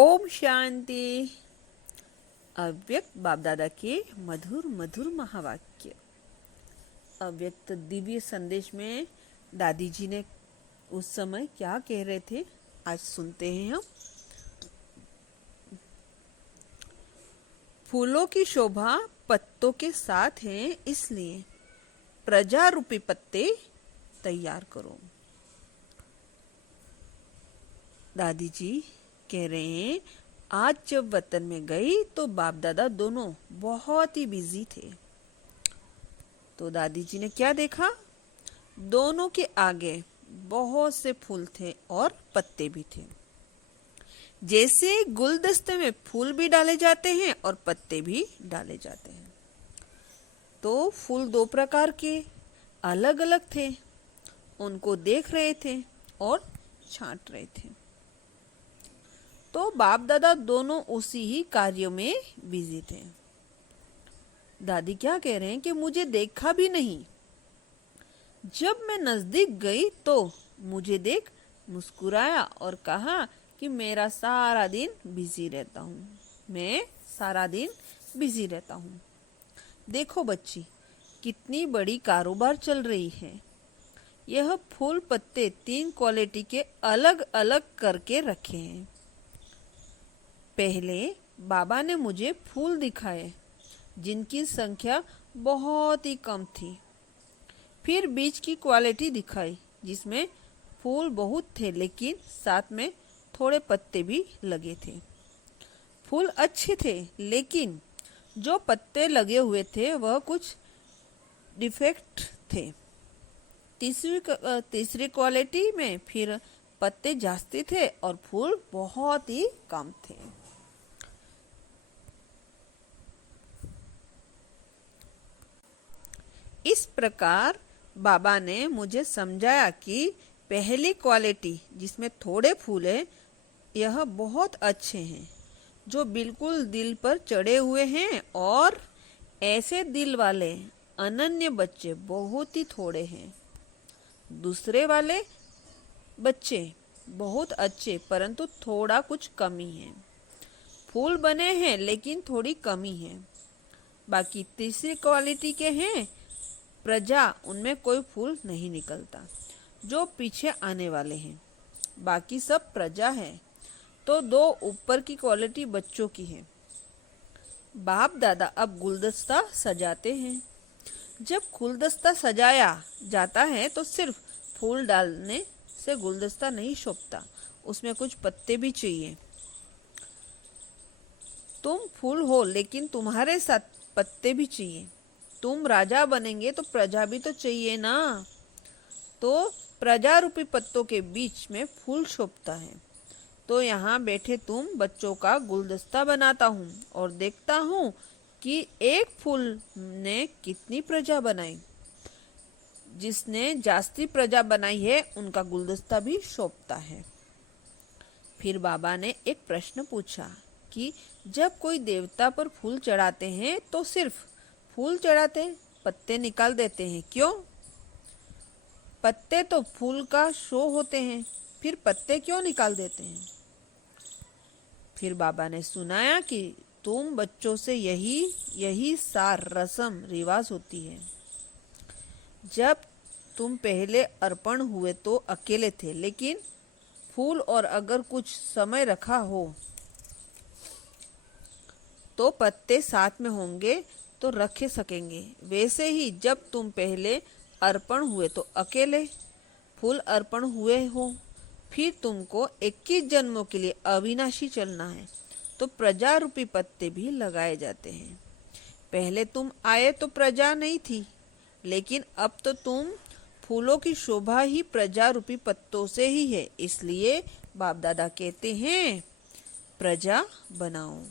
ओम शांति। अव्यक्त बाप दादा के मधुर मधुर महावाक्य। अव्यक्त दिव्य संदेश में दादी जी ने उस समय क्या कह रहे थे, आज सुनते हैं हम। फूलों की शोभा पत्तों के साथ है, इसलिए प्रजा रूपी पत्ते तैयार करो। दादी जी कह रहे हैं, आज जब वतन में गई तो बाप दादा दोनों बहुत ही बिजी थे। तो दादी जी ने क्या देखा, दोनों के आगे बहुत से फूल थे और पत्ते भी थे। जैसे गुलदस्ते में फूल भी डाले जाते हैं और पत्ते भी डाले जाते हैं। तो फूल दो प्रकार के अलग अलग थे, उनको देख रहे थे और छांट रहे थे। तो बाप दादा दोनों उसी ही कार्य में बिजी थे। दादी क्या कह रहे हैं कि मुझे देखा भी नहीं। जब मैं नजदीक गई तो मुझे देख मुस्कुराया और कहा कि मेरा सारा दिन बिजी रहता हूँ, मैं सारा दिन बिजी रहता हूँ। देखो बच्ची, कितनी बड़ी कारोबार चल रही है। यह फूल पत्ते 3 क्वालिटी के अलग अलग करके रखे हैं। पहले बाबा ने मुझे फूल दिखाए जिनकी संख्या बहुत ही कम थी। फिर बीज की क्वालिटी दिखाई जिसमें फूल बहुत थे लेकिन साथ में थोड़े पत्ते भी लगे थे। फूल अच्छे थे लेकिन जो पत्ते लगे हुए थे वह कुछ डिफेक्ट थे। तीसरी क्वालिटी में फिर पत्ते जास्ती थे और फूल बहुत ही कम थे। इस प्रकार बाबा ने मुझे समझाया कि पहली क्वालिटी जिसमें थोड़े फूल हैं, यह बहुत अच्छे हैं, जो बिल्कुल दिल पर चढ़े हुए हैं, और ऐसे दिल वाले अनन्य बच्चे बहुत ही थोड़े हैं। दूसरे वाले बच्चे बहुत अच्छे परंतु थोड़ा कुछ कमी है। फूल बने हैं लेकिन थोड़ी कमी है। बाकी तीसरी क्वालिटी के हैं प्रजा, उनमें कोई फूल नहीं निकलता, जो पीछे आने वाले हैं। बाकी सब प्रजा है। तो 2 ऊपर की क्वालिटी बच्चों की है। बाप दादा अब गुलदस्ता सजाते हैं। जब गुलदस्ता सजाया जाता है तो सिर्फ फूल डालने से गुलदस्ता नहीं शोभता, उसमें कुछ पत्ते भी चाहिए। तुम फूल हो लेकिन तुम्हारे साथ पत्ते भी चाहिए। तुम राजा बनेंगे तो प्रजा भी तो चाहिए ना। तो प्रजा रूपी पत्तों के बीच में फूल शोभता है। तो यहाँ बैठे तुम बच्चों का गुलदस्ता बनाता हूँ और देखता हूँ कि एक फूल ने कितनी प्रजा बनाई। जिसने जास्ती प्रजा बनाई है उनका गुलदस्ता भी शोभता है। फिर बाबा ने एक प्रश्न पूछा कि जब कोई देवता पर फूल चढ़ाते हैं तो सिर्फ फूल चढ़ाते, पत्ते निकाल देते हैं, क्यों? पत्ते तो फूल का शो होते हैं, फिर पत्ते क्यों निकाल देते हैं? फिर बाबा ने सुनाया कि तुम बच्चों से यही सार रस्म रिवाज होती है। जब तुम पहले अर्पण हुए तो अकेले थे, लेकिन फूल और अगर कुछ समय रखा हो तो पत्ते साथ में होंगे तो रखे सकेंगे। वैसे ही जब तुम पहले अर्पण हुए तो अकेले, फूल अर्पण हुए हो, फिर तुमको 21 जन्मों के लिए अविनाशी चलना है, तो प्रजा रूपी पत्ते भी लगाए जाते हैं। पहले तुम आए तो प्रजा नहीं थी, लेकिन अब तो तुम फूलों की शोभा ही प्रजा रूपी पत्तों से ही है। इसलिए बाप दादा कहते हैं, प्रजा बनाओ।